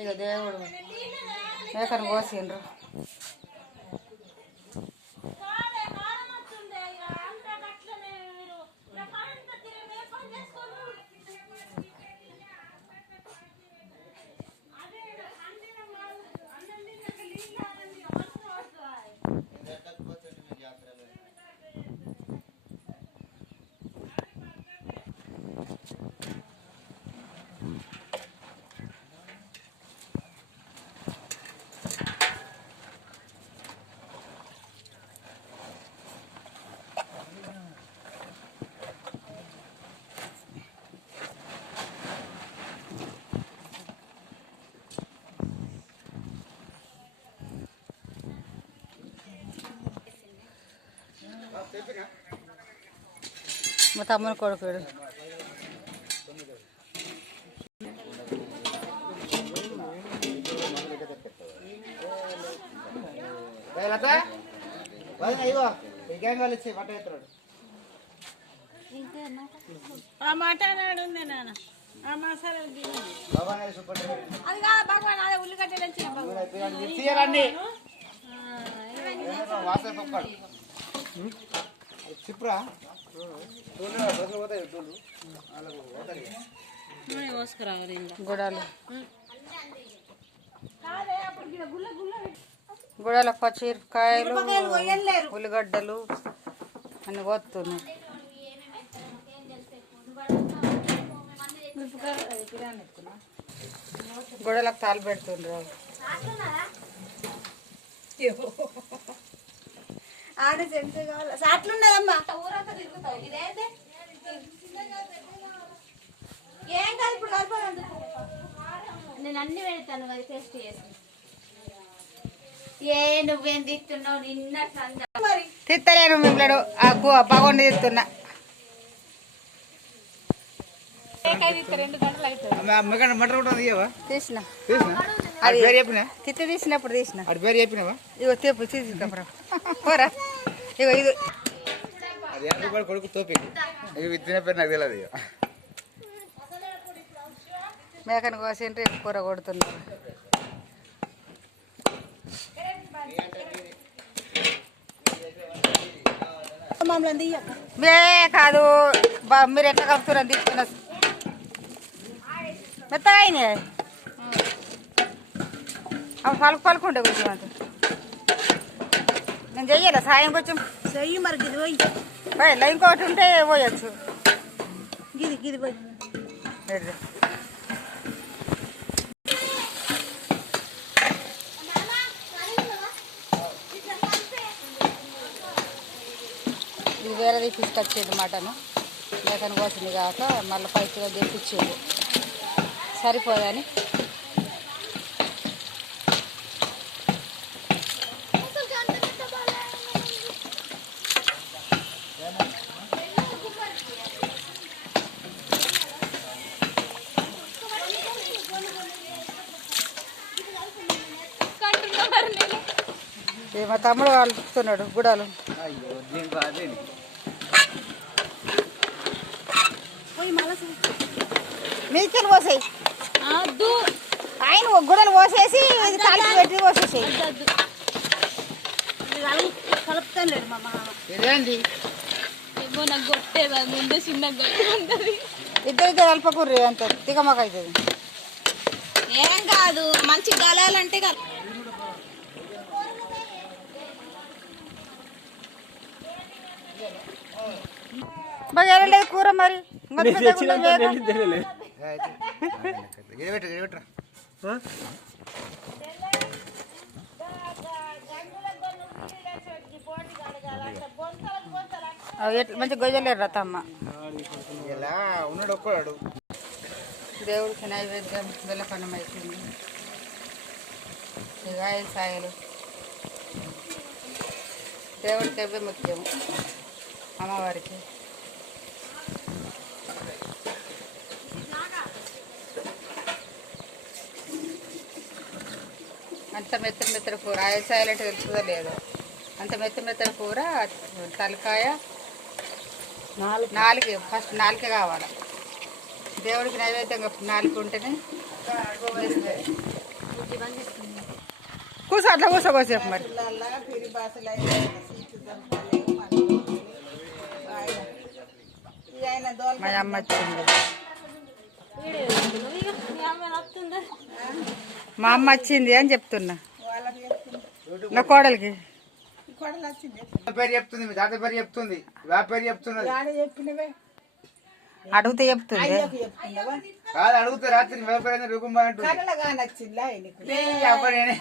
ఇక దేవుడు మేకను కోసిండ్రు. మా తమ్ముని కొడుకు మటన్ ఉంది నాన్న ఆ మసాలా అది కాదు భగవాన్ అదే ఉల్లిగడ్డలు చిప్రా గుడాలు గుడాల పచ్చిమిరపకాయలు ఉల్లిగడ్డలు అన్ని పోతున్నాయి. గుడలకు తాలు పెడుతుండ్రు. అట్లున్నదమ్మా ఊరంతా తిరుగుతావు ఇదేంటే ఏం కాదు ఇప్పుడు కలిపి నేను అన్ని పెడతాను అది టేస్ట్ చేసి ఏ నువ్వేం తిస్తున్నావు నిన్న మరి తిత్తలేను మిమ్మల్ని బాగుండి తిస్తున్నా. 2 గంటలు అవుతుంది తీసిన తిత్తి తీసినప్పుడు తీసిన ఇగో తెప్పు తీసుకురా పోరా. ఇగో ఇది కొడుకు తోపి తినే పేరు నాకు తెలియదు. మేకను కోసిండ్రు కూర కొడుతున్నారు. మే కాదు మీరు ఎట్లా కలుపుతున్నారు తీసుకున్న మెత్తగా అయినాయి. అవి పలుకుంటే కొంచెం అంత నేను చెయ్యాలి సాయం కొంచెం చెయ్యి మరి గిది పోయి ఇలా ఇంకోటి ఉంటే పోయచ్చు. గిది పోయి ఇది వేరేది తీసుకొచ్చేది మటను మేకను కోసింది కాక మళ్ళీ పైకి తెప్పించేది సరిపోదని. మా తమ్ముడు కలుపుతున్నాడు గుడాలు. మీకెళ్ళి పోసాయి ఆయన గుడలు పోసేసి తాలింపు పెట్టి పోసేసాయి. కలుపుతాను లేదు మా ఇదేంటి ఏమో నాకు కొట్టేది అది ముందే చిన్న కొట్టుకుంటుంది. ఇద్దరిద్దరు కలపకూర్రి అంత తికమక అవుతుంది. ఏం కాదు మంచి గలాలంటే బాగా వెళ్ళలేదు కూర మరి మంచి గొయ్యలేరు రతమ్మ. ఉన్నాడు ఒక్కడు దేవుడికి నైవేద్యం బెల్లపన్నం అవుతుంది. కాయలు సాయలు దేవుడికి అవే ముఖ్యం. అమ్మవారికి అంత మెత్తడి కూర ఆయసాయలు అంటే తెలుస్తుందో లేదో అంత మెత్తడి కూర. తలకాయ నాలుగు ఫస్ట్ నాలుకే కావాలి దేవుడికి నైవేద్యంగా. 4 ఉంటేనే కూర్చో అట్లా కూర్చోకోసేపు మరి. మా అమ్మ వచ్చింది. మా అమ్మ వచ్చింది అని చెప్తున్నా నా కోడలికి. పేరు చెప్తుంది, మీ తాత పేరు చెప్తుంది, వా పేరు చెప్తున్నది. అడిగితే చెప్తుంది. కాదు అడుగుతా రాత్రి వా పేరు రూపంబా అంటుంది. అప్పుడు నేనే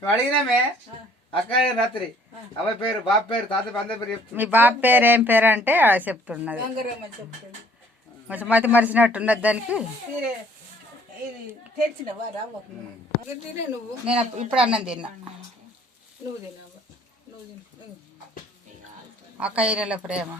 నువ్వు అడిగినామే అక్క రాత్రి అబ్బాయి పేరు, బాబు పేరు, తాత అందరి పేరు చెప్తుంది. మీ బాబు పేరు ఏం పేరు అంటే చెప్తున్నది. కొంచెం మతి మరిచినట్టున్నది దానికి. నేను ఇప్పుడు అన్నం తిన్నా. అక్క ఈయనల ప్రేమ.